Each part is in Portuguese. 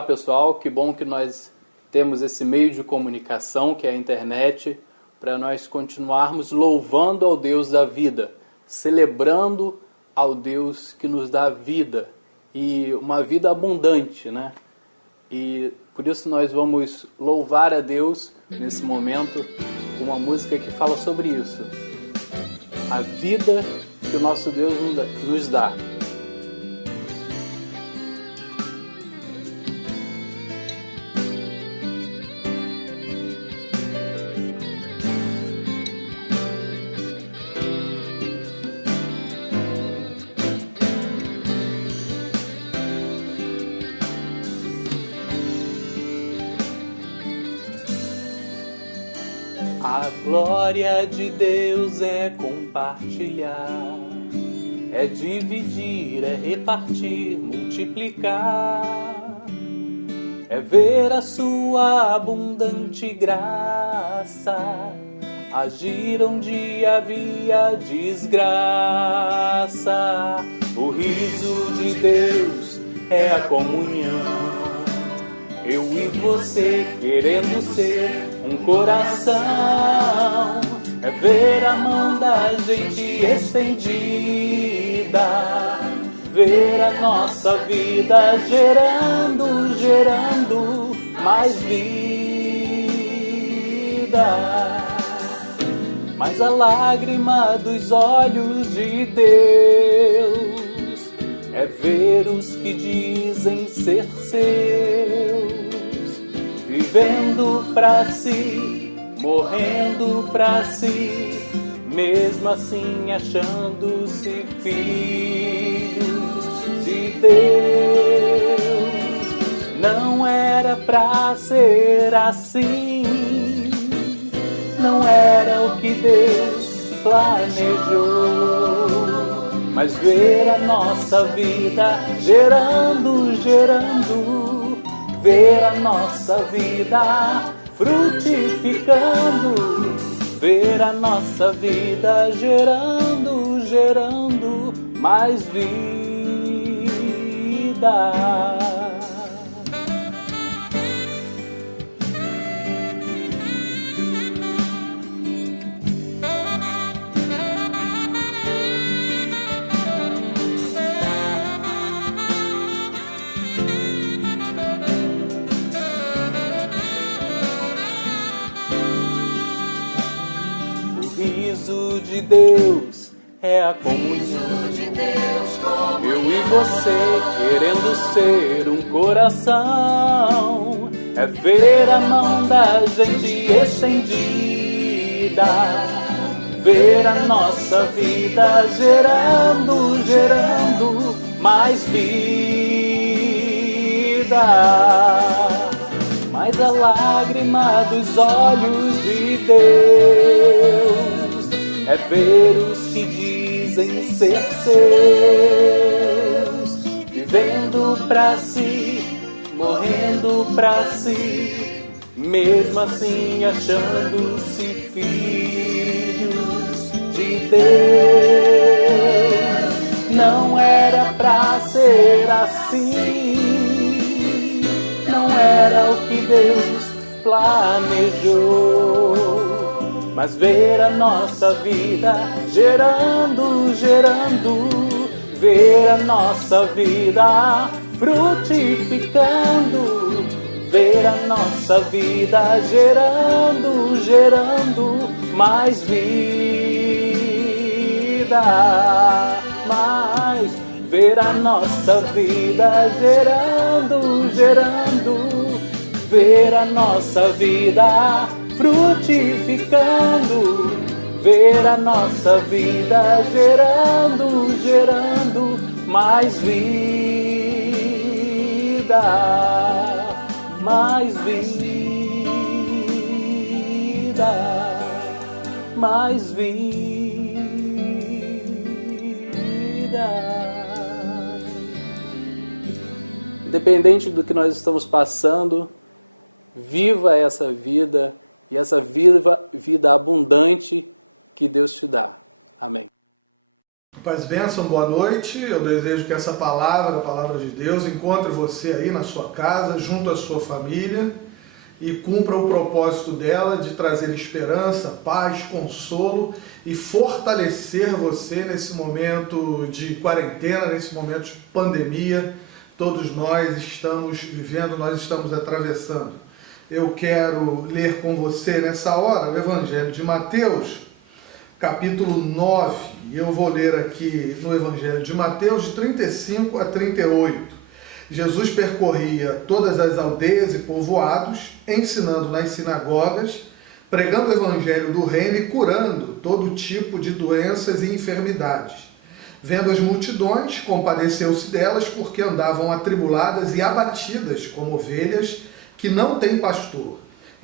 Olá pessoal, que bom que nós temos esse meio de comunicação que é a internet para nós continuarmos louvando ao Deus da vida, celebrando ao Deus que nos dá vida e uma vida abundante, né? E por isso nós vamos louvar a Deus nesse momento com uma música que fala sobre isso. A vida que o nosso Deus nos dá. A glória de Deus é compartilhar, é dividir, é repartir, multiplicar, é ver a sua abundante graça, agir onde havia desgraça. O riso de Deus é a comunhão, eu e você querendo ser um coração, é ver a mão da gente estendida, ver a nossa vida gerando mais vida. Mas a lágrima dos olhos de Deus é ver os que dizem ser seus, vivendo pra si, morrendo pra si, mesmo assim achando-se filhos de Deus. Não era pra ser assim, não era o que Deus planejou, mas ver a nossa vida gerando, ver a nossa vida frutificando, ver a nossa vida gerando mais vida. O riso de Deus é a comunhão, eu e você querendo ser um coração, é ver a mão da gente estendida, ver a nossa vida gerando mais vida. Mas a lágrima dos olhos de Deus é ver os que dizem ser seus, vivendo pra si, morrendo pra si, mesmo assim achando-se filhos de Deus. Não era pra ser assim, não era o que Deus planejou, mas ver a nossa vida gerando, ver a nossa vida frutificando, ver a nossa vida gerando mais vida, mais ver a nossa vida gerando, ver a nossa vida frutificando, ver a nossa vida gerando mais vida, mais vida, mais vida. Independente do que nós estamos passando, viva essa vida e essa vida abundante que Deus te dá. Amém. Paz e bênção, boa noite. Eu desejo que essa palavra, a palavra de Deus, encontre você aí na sua casa, junto à sua família e cumpra o propósito dela de trazer esperança, paz, consolo e fortalecer você nesse momento de quarentena, nesse momento de pandemia. Todos nós estamos vivendo, nós estamos atravessando. Eu quero ler com você nessa hora o Evangelho de Mateus, capítulo 9. E eu vou ler aqui no Evangelho de Mateus, de 35 a 38. Jesus percorria todas as aldeias e povoados, ensinando nas sinagogas, pregando o Evangelho do Reino e curando todo tipo de doenças e enfermidades. Vendo as multidões, compadeceu-se delas, porque andavam atribuladas e abatidas como ovelhas que não têm pastor.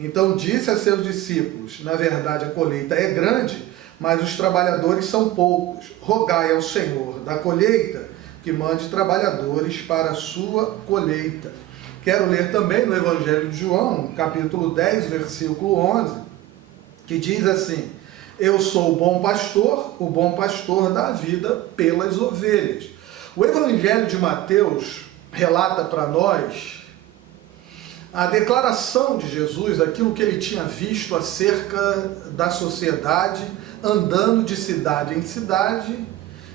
Então disse a seus discípulos: na verdade a colheita é grande, mas os trabalhadores são poucos. Rogai ao Senhor da colheita que mande trabalhadores para a sua colheita. Quero ler também no Evangelho de João, capítulo 10, versículo 11, que diz assim: eu sou o bom pastor dá a vida pelas ovelhas. O Evangelho de Mateus relata para nós a declaração de Jesus, aquilo que ele tinha visto acerca da sociedade, andando de cidade em cidade,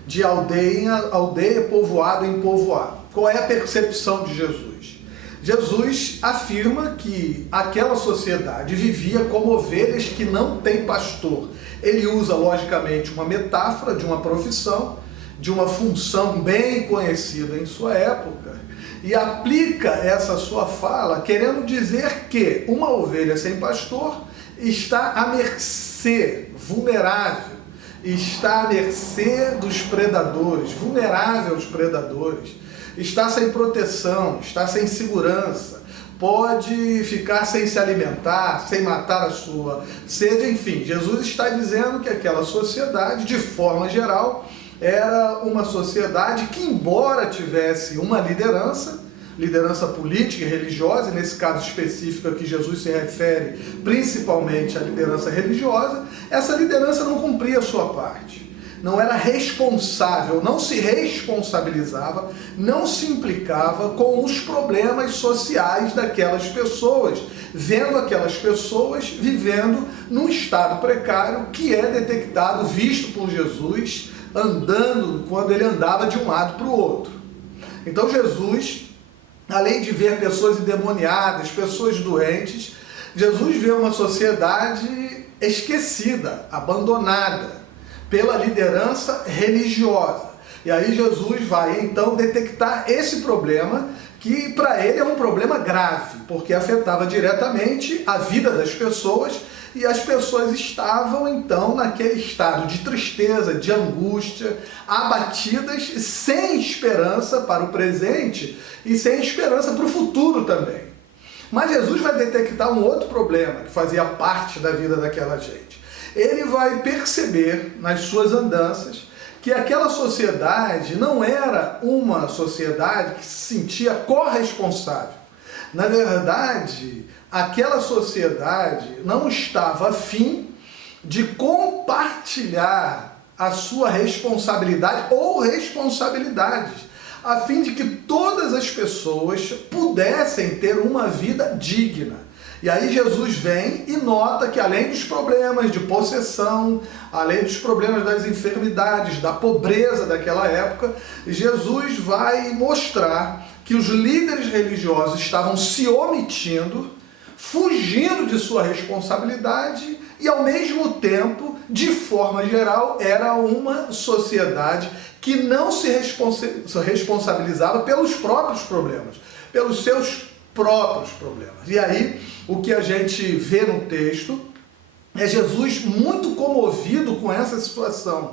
de aldeia em aldeia, povoado em povoado. Qual é a percepção de Jesus? Jesus afirma que aquela sociedade vivia como ovelhas que não têm pastor. Ele usa, logicamente, uma metáfora de uma profissão, de uma função bem conhecida em sua época, e aplica essa sua fala querendo dizer que uma ovelha sem pastor está à mercê, vulnerável, está à mercê dos predadores, vulnerável aos predadores, está sem proteção, está sem segurança, pode ficar sem se alimentar, sem matar a sua sede, enfim. Jesus está dizendo que aquela sociedade, de forma geral, era uma sociedade que, embora tivesse uma liderança política e religiosa, e nesse caso específico a que Jesus se refere principalmente à liderança religiosa, essa liderança não cumpria a sua parte, não era responsável, não se responsabilizava, não se implicava com os problemas sociais daquelas pessoas, vendo aquelas pessoas vivendo num estado precário que é detectado, visto por Jesus, andando, quando ele andava de um lado para o outro. Então Jesus, além de ver pessoas endemoniadas, pessoas doentes, Jesus vê uma sociedade esquecida, abandonada pela liderança religiosa. E aí Jesus vai então detectar esse problema, que para ele é um problema grave, porque afetava diretamente a vida das pessoas, e as pessoas estavam então naquele estado de tristeza, de angústia, abatidas, sem esperança para o presente e sem esperança para o futuro também. Mas Jesus vai detectar um outro problema que fazia parte da vida daquela gente. Ele vai perceber nas suas andanças que aquela sociedade não era uma sociedade que se sentia corresponsável. Na verdade, aquela sociedade não estava afim de compartilhar a sua responsabilidade ou responsabilidades, a fim de que todas as pessoas pudessem ter uma vida digna. E aí Jesus vem e nota que, além dos problemas de possessão, além dos problemas das enfermidades, da pobreza daquela época, Jesus vai mostrar que os líderes religiosos estavam se omitindo, fugindo de sua responsabilidade e, ao mesmo tempo, de forma geral, era uma sociedade que não se responsabilizava pelos próprios problemas, pelos seus próprios problemas. E aí, o que a gente vê no texto é Jesus muito comovido com essa situação.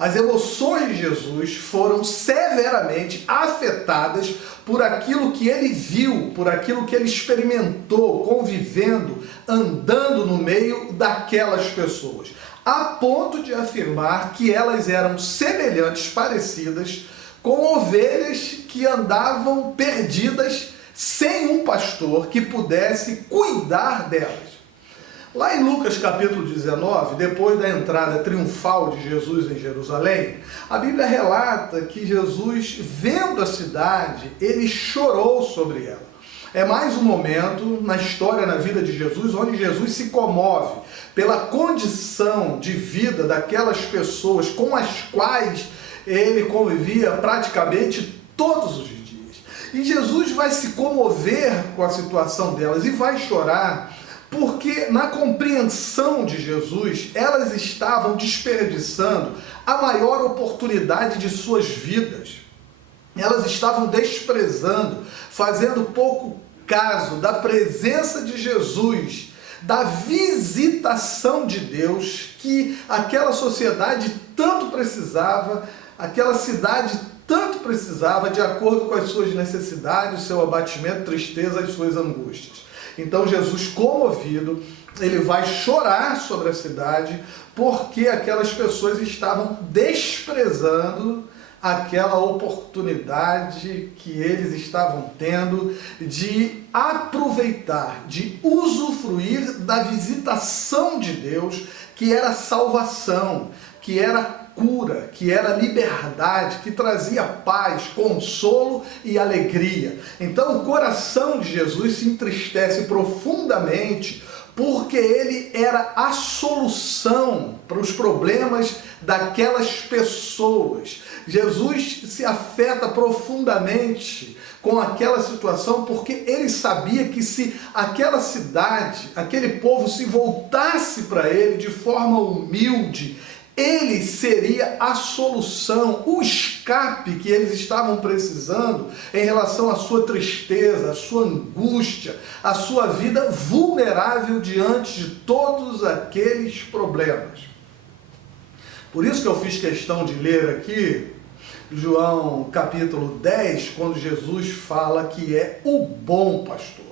As emoções de Jesus foram severamente afetadas por aquilo que ele viu, por aquilo que ele experimentou, convivendo, andando no meio daquelas pessoas, a ponto de afirmar que elas eram semelhantes, parecidas, com ovelhas que andavam perdidas sem um pastor que pudesse cuidar delas. Lá em Lucas capítulo 19, depois da entrada triunfal de Jesus em Jerusalém, a Bíblia relata que Jesus, vendo a cidade, ele chorou sobre ela. É mais um momento na história, na vida de Jesus, onde Jesus se comove pela condição de vida daquelas pessoas com as quais ele convivia praticamente todos os dias. E Jesus vai se comover com a situação delas e vai chorar, porque na compreensão de Jesus, elas estavam desperdiçando a maior oportunidade de suas vidas. Elas estavam desprezando, fazendo pouco caso da presença de Jesus, da visitação de Deus que aquela sociedade tanto precisava, aquela cidade tanto precisava, de acordo com as suas necessidades, o seu abatimento, tristeza e suas angústias. Então Jesus, comovido, ele vai chorar sobre a cidade, porque aquelas pessoas estavam desprezando aquela oportunidade que eles estavam tendo de aproveitar, de usufruir da visitação de Deus, que era salvação, que era cura, que era liberdade, que trazia paz, consolo e alegria. Então o coração de Jesus se entristece profundamente, porque ele era a solução para os problemas daquelas pessoas. Jesus se afeta profundamente com aquela situação, porque ele sabia que se aquela cidade, aquele povo se voltasse para ele de forma humilde, ele seria a solução, o escape que eles estavam precisando em relação à sua tristeza, à sua angústia, à sua vida vulnerável diante de todos aqueles problemas. Por isso que eu fiz questão de ler aqui João capítulo 10, quando Jesus fala que é o bom pastor.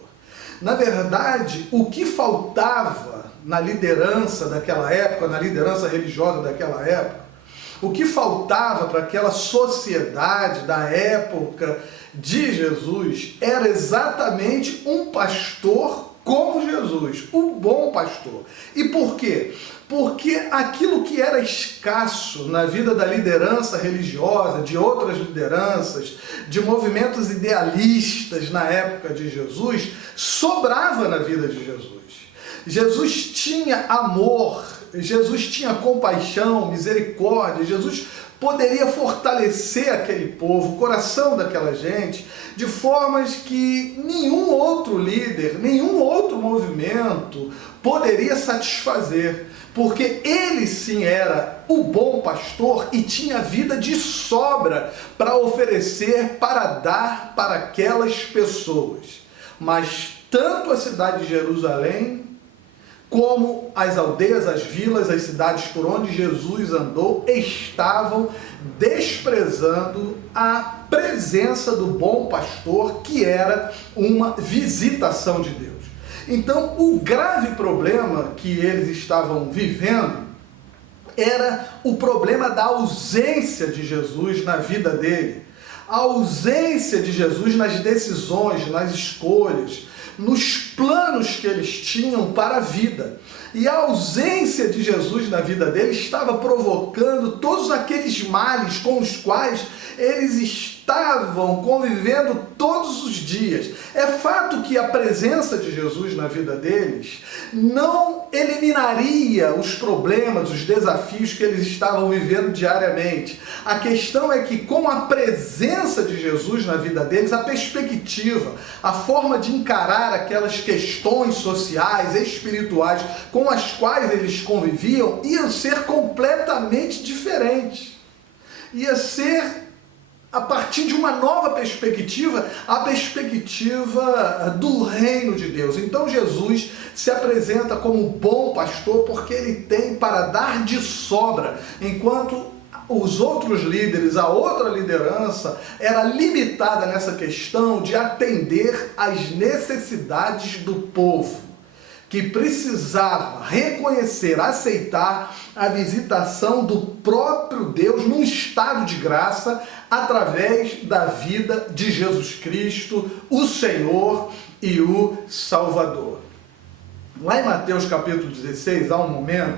Na verdade, o que faltava na liderança daquela época, na liderança religiosa daquela época, o que faltava para aquela sociedade da época de Jesus era exatamente um pastor como Jesus, o bom pastor. E por quê? Porque aquilo que era escasso na vida da liderança religiosa, de outras lideranças, de movimentos idealistas na época de Jesus, sobrava na vida de Jesus. Jesus tinha amor, Jesus tinha compaixão, misericórdia, Jesus poderia fortalecer aquele povo, o coração daquela gente, de formas que nenhum outro líder, nenhum outro movimento poderia satisfazer, porque ele sim era o bom pastor e tinha vida de sobra para oferecer, para dar para aquelas pessoas. Mas tanto a cidade de Jerusalém, como as aldeias, as vilas, as cidades por onde Jesus andou, estavam desprezando a presença do bom pastor, que era uma visitação de Deus. Então, o grave problema que eles estavam vivendo era o problema da ausência de Jesus na vida dele. A ausência de Jesus nas decisões, nas escolhas, nos planos que eles tinham para a vida. E a ausência de Jesus na vida dele estava provocando todos aqueles males com os quais eles estavam convivendo todos os dias. É fato que a presença de Jesus na vida deles não eliminaria os problemas, os desafios que eles estavam vivendo diariamente. A questão é que com a presença de Jesus na vida deles, a perspectiva, a forma de encarar aquelas questões sociais, espirituais, com as quais eles conviviam, ia ser completamente diferente. Ia ser, a partir de uma nova perspectiva, a perspectiva do reino de Deus. Então Jesus se apresenta como bom pastor porque ele tem para dar de sobra, enquanto os outros líderes, a outra liderança, era limitada nessa questão de atender às necessidades do povo, que precisava reconhecer, aceitar a visitação do próprio Deus num estado de graça, através da vida de Jesus Cristo, o Senhor e o Salvador. Lá em Mateus capítulo 16, há um momento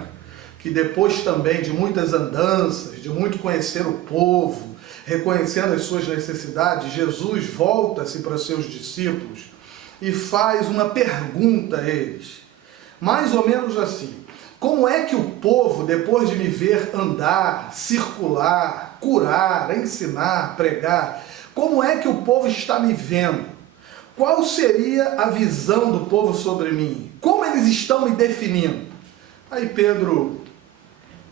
que depois também de muitas andanças, de muito conhecer o povo, reconhecendo as suas necessidades, Jesus volta-se para os seus discípulos e faz uma pergunta a eles, mais ou menos assim: como é que o povo, depois de me ver andar, circular, curar, ensinar, pregar, como é que o povo está me vendo? Qual seria a visão do povo sobre mim? Como eles estão me definindo? Aí Pedro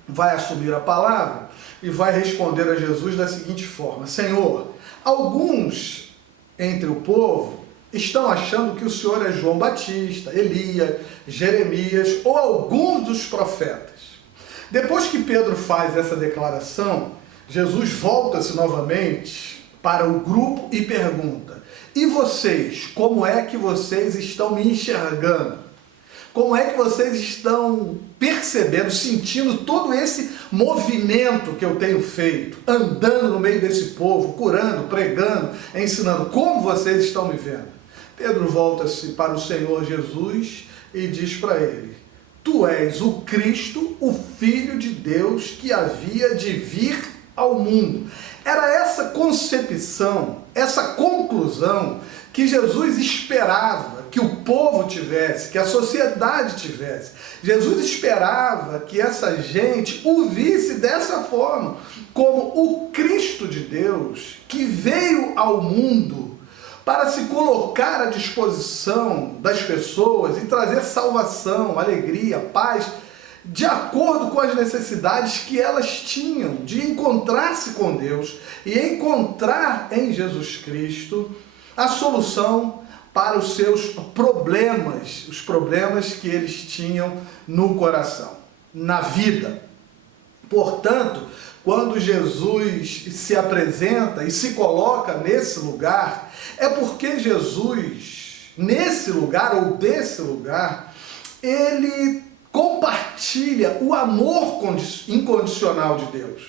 vai assumir a palavra e vai responder a Jesus da seguinte forma: Senhor, alguns entre o povo estão achando que o Senhor é João Batista, Elias, Jeremias ou alguns dos profetas. Depois que Pedro faz essa declaração, Jesus volta-se novamente para o grupo e pergunta: e vocês, como é que vocês estão me enxergando? Como é que vocês estão percebendo, sentindo todo esse movimento que eu tenho feito, andando no meio desse povo, curando, pregando, ensinando? Como vocês estão me vendo? Pedro volta-se para o Senhor Jesus e diz para ele: tu és o Cristo, o Filho de Deus que havia de vir ao mundo. Era essa concepção, essa conclusão que Jesus esperava que o povo tivesse, que a sociedade tivesse. Jesus esperava que essa gente o visse dessa forma, como o Cristo de Deus que veio ao mundo para se colocar à disposição das pessoas e trazer salvação, alegria, paz, de acordo com as necessidades que elas tinham de encontrar-se com Deus e encontrar em Jesus Cristo a solução para os seus problemas, os problemas que eles tinham no coração, na vida. Portanto, quando Jesus se apresenta e se coloca nesse lugar, é porque Jesus, nesse lugar ou desse lugar, ele compartilha o amor incondicional de Deus.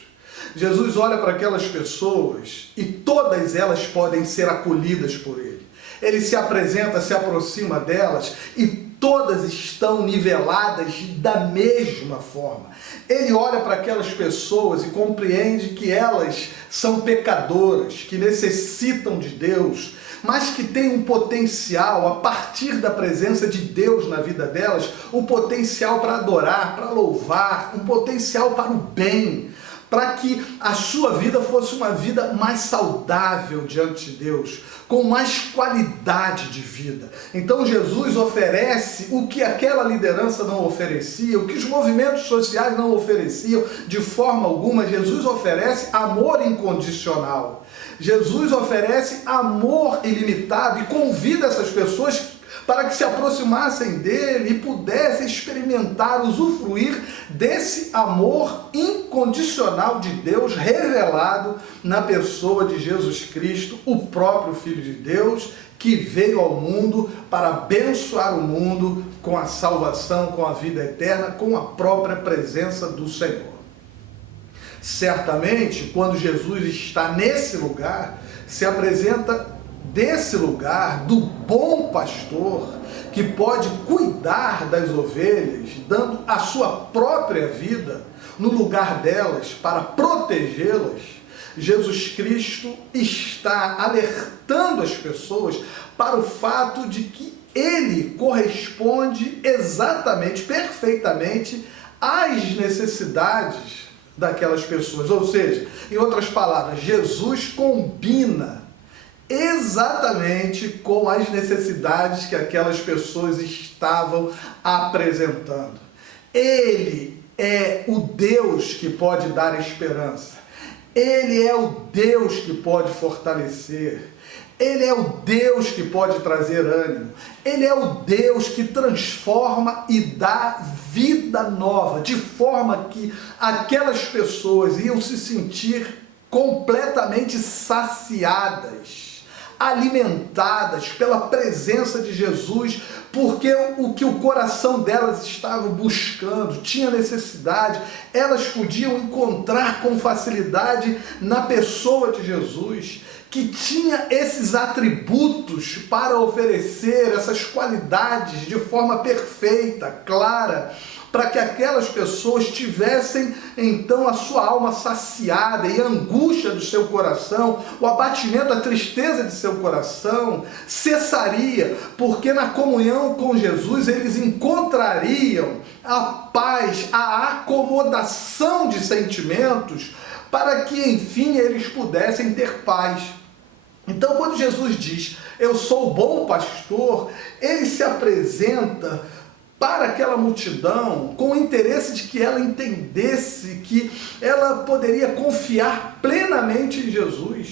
Jesus olha para aquelas pessoas e todas elas podem ser acolhidas por ele. Ele se apresenta, se aproxima delas e todas estão niveladas da mesma forma. Ele olha para aquelas pessoas e compreende que elas são pecadoras, que necessitam de Deus, mas que têm um potencial, a partir da presença de Deus na vida delas, um potencial para adorar, para louvar, um potencial para o bem, para que a sua vida fosse uma vida mais saudável diante de Deus, com mais qualidade de vida. Então Jesus oferece o que aquela liderança não oferecia, o que os movimentos sociais não ofereciam de forma alguma. Jesus oferece amor incondicional. Jesus oferece amor ilimitado e convida essas pessoas para que se aproximassem dele e pudessem experimentar, usufruir desse amor incondicional de Deus revelado na pessoa de Jesus Cristo, o próprio Filho de Deus, que veio ao mundo para abençoar o mundo com a salvação, com a vida eterna, com a própria presença do Senhor. Certamente, quando Jesus está nesse lugar, se apresenta desse lugar do bom pastor que pode cuidar das ovelhas, dando a sua própria vida no lugar delas para protegê-las. Jesus Cristo está alertando as pessoas para o fato de que ele corresponde exatamente, perfeitamente às necessidades daquelas pessoas. Ou seja, em outras palavras, Jesus combina exatamente com as necessidades que aquelas pessoas estavam apresentando. Ele é o Deus que pode dar esperança. Ele é o Deus que pode fortalecer. Ele é o Deus que pode trazer ânimo. Ele é o Deus que transforma e dá vida nova, de forma que aquelas pessoas iam se sentir completamente saciadas, alimentadas pela presença de Jesus, porque o que o coração delas estava buscando, tinha necessidade, elas podiam encontrar com facilidade na pessoa de Jesus, que tinha esses atributos para oferecer essas qualidades de forma perfeita, clara, para que aquelas pessoas tivessem então a sua alma saciada e a angústia do seu coração, o abatimento, a tristeza de seu coração cessaria, porque na comunhão com Jesus eles encontrariam a paz, a acomodação de sentimentos, para que enfim eles pudessem ter paz. Então quando Jesus diz, eu sou o bom pastor, ele se apresenta para aquela multidão com o interesse de que ela entendesse que ela poderia confiar plenamente em Jesus.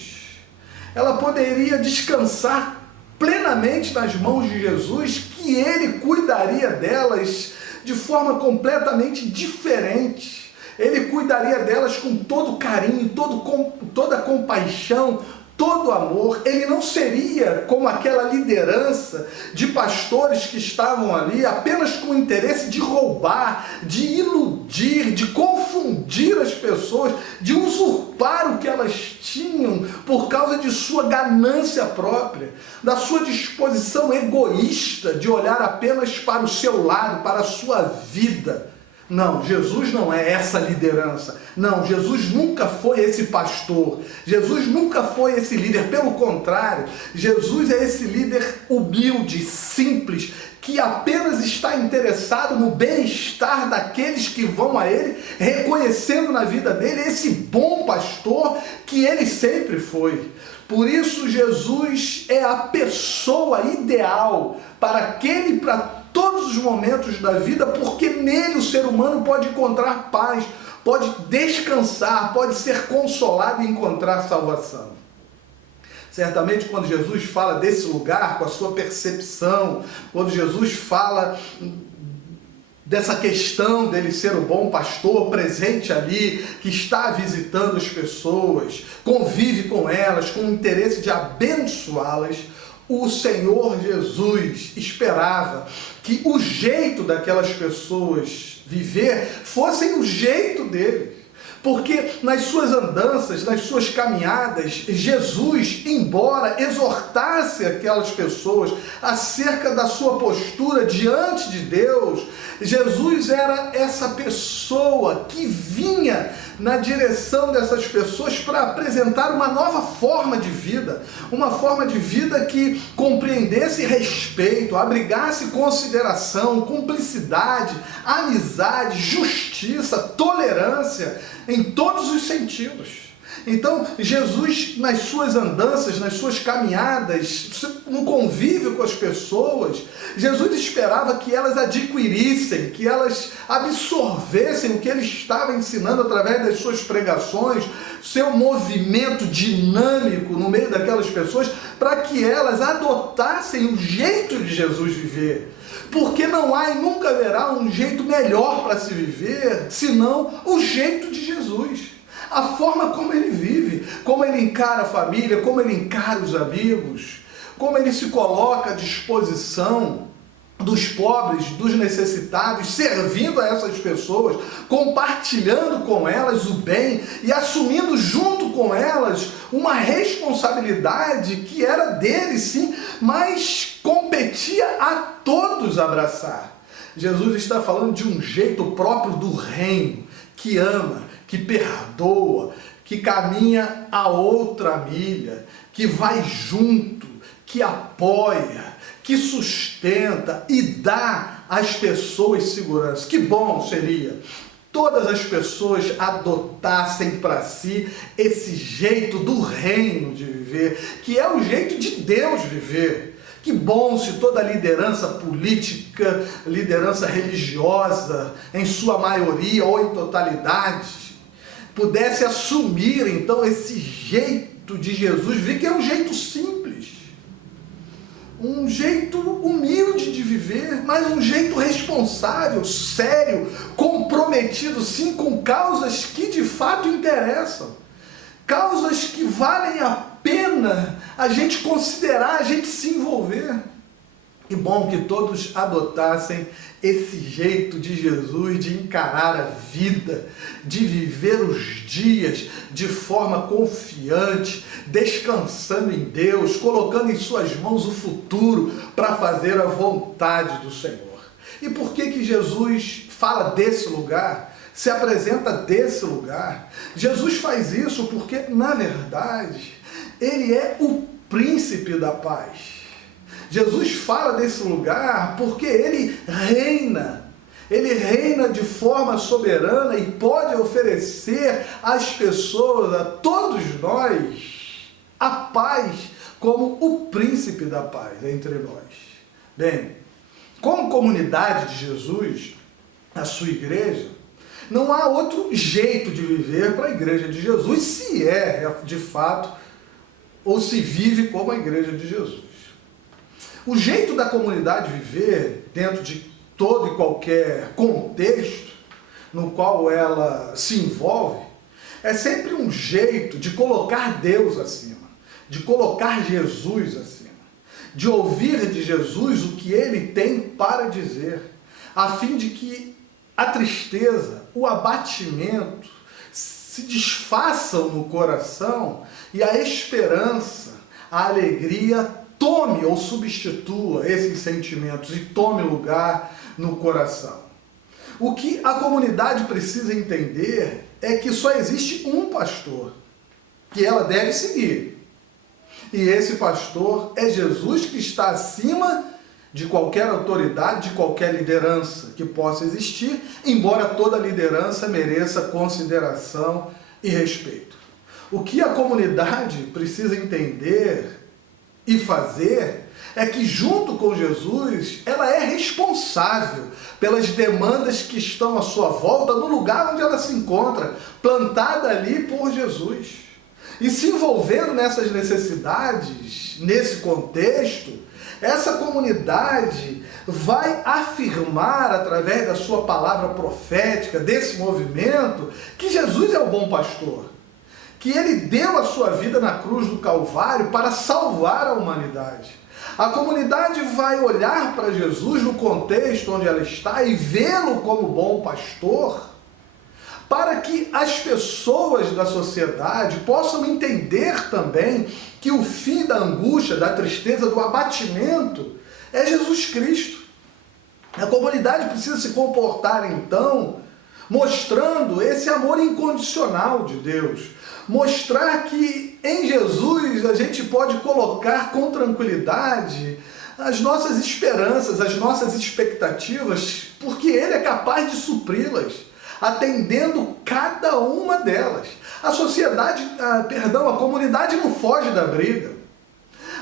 Ela poderia descansar plenamente nas mãos de Jesus, que ele cuidaria delas de forma completamente diferente. Ele cuidaria delas com todo carinho, toda compaixão, todo amor. Ele não seria como aquela liderança de pastores que estavam ali apenas com o interesse de roubar, de iludir, de confundir as pessoas, de usurpar o que elas tinham por causa de sua ganância própria, da sua disposição egoísta de olhar apenas para o seu lado, para a sua vida. Não, Jesus não é essa liderança. Não, Jesus nunca foi esse pastor. Jesus nunca foi esse líder. Pelo contrário, Jesus é esse líder humilde, simples, que apenas está interessado no bem-estar daqueles que vão a ele, reconhecendo na vida dele esse bom pastor que ele sempre foi. Por isso Jesus é a pessoa ideal para todos os momentos da vida, porque nele o ser humano pode encontrar paz, pode descansar, pode ser consolado e encontrar salvação. Certamente quando Jesus fala desse lugar, com a sua percepção, quando Jesus fala dessa questão dele ser o bom pastor, presente ali, que está visitando as pessoas, convive com elas, com o interesse de abençoá-las, o Senhor Jesus esperava que o jeito daquelas pessoas viver fosse o jeito dele. Porque nas suas andanças, nas suas caminhadas, Jesus, embora exortasse aquelas pessoas acerca da sua postura diante de Deus, Jesus era essa pessoa que vinha na direção dessas pessoas para apresentar uma nova forma de vida, uma forma de vida que compreendesse respeito, abrigasse consideração, cumplicidade, amizade, justiça, tolerância, em todos os sentidos. Então, Jesus, nas suas andanças, nas suas caminhadas, no convívio com as pessoas, Jesus esperava que elas adquirissem, que elas absorvessem o que ele estava ensinando através das suas pregações, seu movimento dinâmico no meio daquelas pessoas, para que elas adotassem o jeito de Jesus viver. Porque não há e nunca haverá um jeito melhor para se viver, senão o jeito de Jesus. A forma como ele vive, como ele encara a família, como ele encara os amigos, como ele se coloca à disposição dos pobres, dos necessitados, servindo a essas pessoas, compartilhando com elas o bem e assumindo junto com elas uma responsabilidade que era dele sim, mas competia a todos abraçar. Jesus está falando de um jeito próprio do reino, que ama, que perdoa, que caminha a outra milha, que vai junto, que apoia, que sustenta e dá às pessoas segurança. Que bom seria todas as pessoas adotassem para si esse jeito do reino de viver, que é o jeito de Deus viver. Que bom se toda a liderança política, liderança religiosa, em sua maioria ou em totalidade, pudesse assumir então esse jeito de Jesus viver, que é um jeito simples, um jeito humilde de viver, mas um jeito responsável, sério, comprometido sim com causas que de fato interessam, causas que valem a pena a gente considerar, a gente se envolver. E bom que todos adotassem esse jeito de Jesus de encarar a vida, de viver os dias de forma confiante, descansando em Deus, colocando em suas mãos o futuro para fazer a vontade do Senhor. E por que Jesus fala desse lugar, se apresenta desse lugar? Jesus faz isso porque, na verdade, Ele é o príncipe da paz. Jesus fala desse lugar porque Ele reina de forma soberana e pode oferecer às pessoas, a todos nós, a paz como o príncipe da paz entre nós. Bem, como comunidade de Jesus, a sua igreja, não há outro jeito de viver para a igreja de Jesus, se é de fato, ou se vive como a igreja de Jesus. O jeito da comunidade viver dentro de todo e qualquer contexto no qual ela se envolve, é sempre um jeito de colocar Deus acima, de colocar Jesus acima, de ouvir de Jesus o que Ele tem para dizer, a fim de que a tristeza, o abatimento se desfaçam no coração e a esperança, a alegria tome ou substitua esses sentimentos e tome lugar no coração. O que a comunidade precisa entender é que só existe um pastor que ela deve seguir. E esse pastor é Jesus, que está acima de qualquer autoridade, de qualquer liderança que possa existir, embora toda liderança mereça consideração e respeito. O que a comunidade precisa entender e fazer é que, junto com Jesus, ela é responsável pelas demandas que estão à sua volta no lugar onde ela se encontra, plantada ali por Jesus. E se envolvendo nessas necessidades, nesse contexto, essa comunidade vai afirmar, através da sua palavra profética, desse movimento, que Jesus é o bom pastor, que Ele deu a sua vida na cruz do Calvário para salvar a humanidade. A comunidade vai olhar para Jesus no contexto onde ela está e vê-lo como bom pastor, para que as pessoas da sociedade possam entender também que o fim da angústia, da tristeza, do abatimento é Jesus Cristo. A comunidade precisa se comportar então mostrando esse amor incondicional de Deus, mostrar que em Jesus a gente pode colocar com tranquilidade as nossas esperanças, as nossas expectativas, porque Ele é capaz de supri-las, atendendo cada uma delas. A comunidade não foge da briga,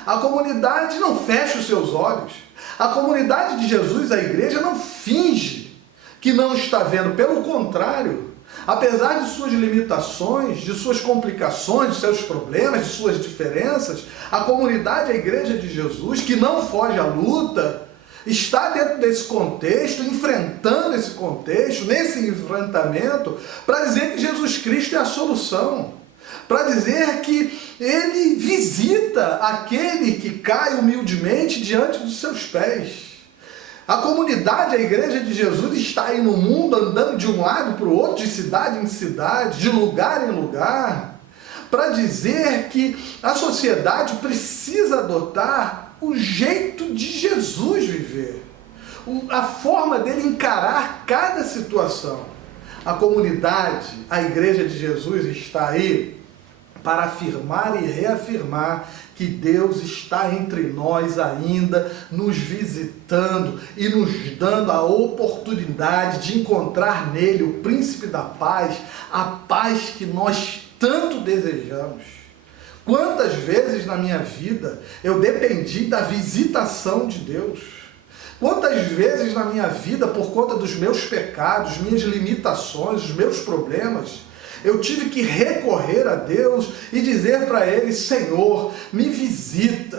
a comunidade não fecha os seus olhos, a comunidade de Jesus, a igreja, não finge que não está vendo, pelo contrário, apesar de suas limitações, de suas complicações, de seus problemas, de suas diferenças, a comunidade, a igreja de Jesus, que não foge à luta, está dentro desse contexto, enfrentando esse contexto, nesse enfrentamento, para dizer que Jesus Cristo é a solução, para dizer que Ele visita aquele que cai humildemente diante de seus pés. A comunidade, a igreja de Jesus, está aí no mundo, andando de um lado para o outro, de cidade em cidade, de lugar em lugar, para dizer que a sociedade precisa adotar o jeito de Jesus viver, a forma dele encarar cada situação. A comunidade, a igreja de Jesus, está aí para afirmar e reafirmar que Deus está entre nós ainda, nos visitando e nos dando a oportunidade de encontrar nele o príncipe da paz, a paz que nós tanto desejamos. Quantas vezes na minha vida eu dependi da visitação de Deus? Quantas vezes na minha vida, por conta dos meus pecados, minhas limitações, os meus problemas, eu tive que recorrer a Deus e dizer para Ele: Senhor, me visita,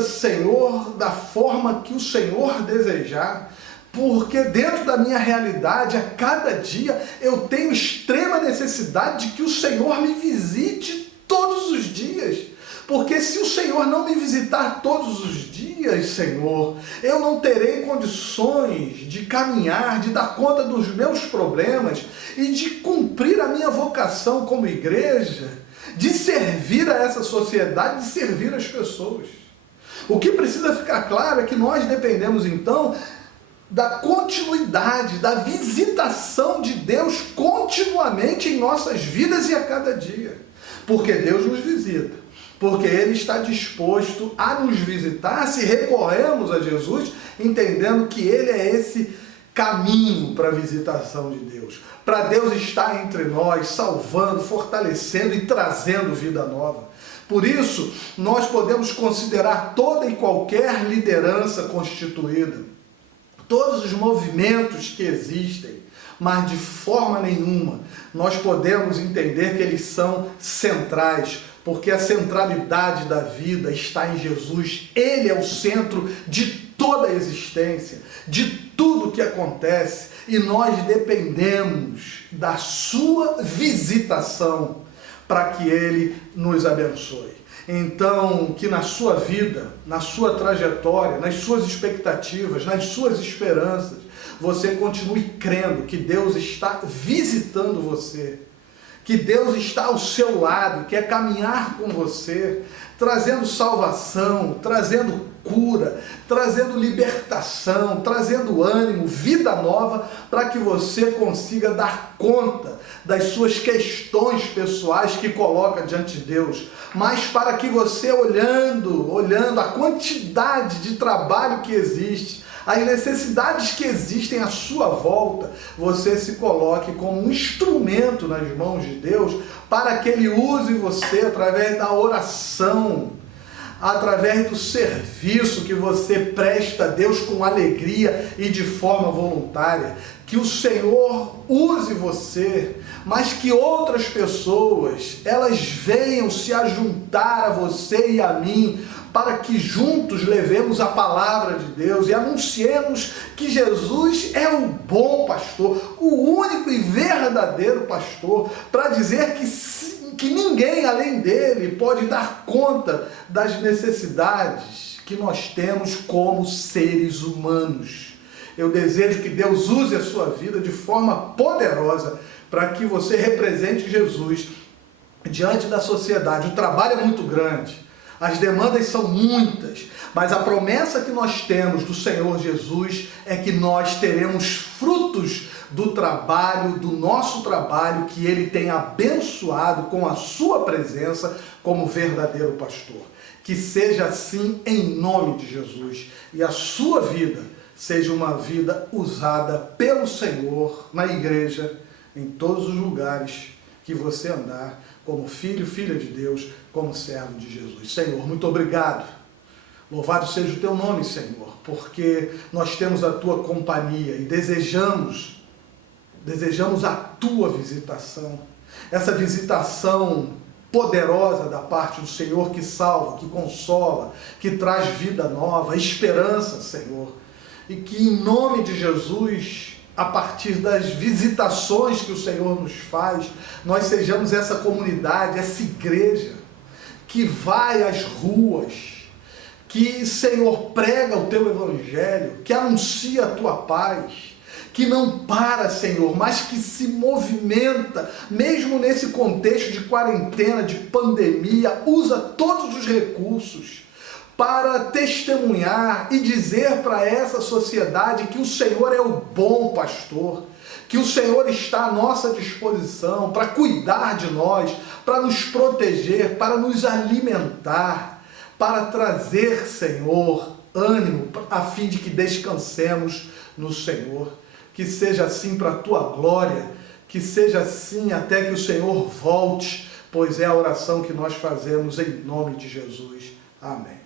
Senhor, da forma que o Senhor desejar, porque dentro da minha realidade, a cada dia, eu tenho extrema necessidade de que o Senhor me visite todos os dias, Porque se o Senhor não me visitar todos os dias, Senhor, eu não terei condições de caminhar, de dar conta dos meus problemas e de cumprir a minha vocação como igreja, de servir a essa sociedade, de servir as pessoas. O que precisa ficar claro é que nós dependemos então da continuidade, da visitação de Deus continuamente em nossas vidas e a cada dia. Porque Deus nos visita. Porque Ele está disposto a nos visitar se recorrermos a Jesus, entendendo que Ele é esse caminho para a visitação de Deus. Para Deus estar entre nós, salvando, fortalecendo e trazendo vida nova. Por isso, nós podemos considerar toda e qualquer liderança constituída, todos os movimentos que existem, mas de forma nenhuma nós podemos entender que eles são centrais, porque a centralidade da vida está em Jesus. Ele é o centro de toda a existência, de tudo que acontece, e nós dependemos da sua visitação para que Ele nos abençoe. Então, que na sua vida, na sua trajetória, nas suas expectativas, nas suas esperanças, você continue crendo que Deus está visitando você, que Deus está ao seu lado, quer caminhar com você, trazendo salvação, trazendo cura, trazendo libertação, trazendo ânimo, vida nova, para que você consiga dar conta das suas questões pessoais que coloca diante de Deus, mas para que você olhando a quantidade de trabalho que existe, as necessidades que existem à sua volta, você se coloque como um instrumento nas mãos de Deus, para que Ele use você através da oração, através do serviço que você presta a Deus com alegria e de forma voluntária. Que o Senhor use você, mas que outras pessoas, elas venham se ajuntar a você e a mim, para que juntos levemos a palavra de Deus e anunciemos que Jesus é o bom pastor, o único e verdadeiro pastor, para dizer que ninguém além dele pode dar conta das necessidades que nós temos como seres humanos. Eu desejo que Deus use a sua vida de forma poderosa para que você represente Jesus diante da sociedade. O trabalho é muito grande. As demandas são muitas, mas a promessa que nós temos do Senhor Jesus é que nós teremos frutos do trabalho, do nosso trabalho, que Ele tem abençoado com a sua presença como verdadeiro pastor. Que seja assim em nome de Jesus, e a sua vida seja uma vida usada pelo Senhor na igreja, em todos os lugares que você andar, como filho, filha de Deus, como servo de Jesus. Senhor, muito obrigado. Louvado seja o teu nome, Senhor, porque nós temos a tua companhia e desejamos a tua visitação. Essa visitação poderosa da parte do Senhor, que salva, que consola, que traz vida nova, esperança, Senhor. E que em nome de Jesus, a partir das visitações que o Senhor nos faz, nós sejamos essa comunidade, essa igreja, que vai às ruas, que, Senhor, prega o teu evangelho, que anuncia a tua paz, que não para, Senhor, mas que se movimenta, mesmo nesse contexto de quarentena, de pandemia, usa todos os recursos para testemunhar e dizer para essa sociedade que o Senhor é o bom pastor, que o Senhor está à nossa disposição para cuidar de nós, para nos proteger, para nos alimentar, para trazer, Senhor, ânimo, a fim de que descansemos no Senhor. Que seja assim para a tua glória, que seja assim até que o Senhor volte, pois é a oração que nós fazemos em nome de Jesus. Amém.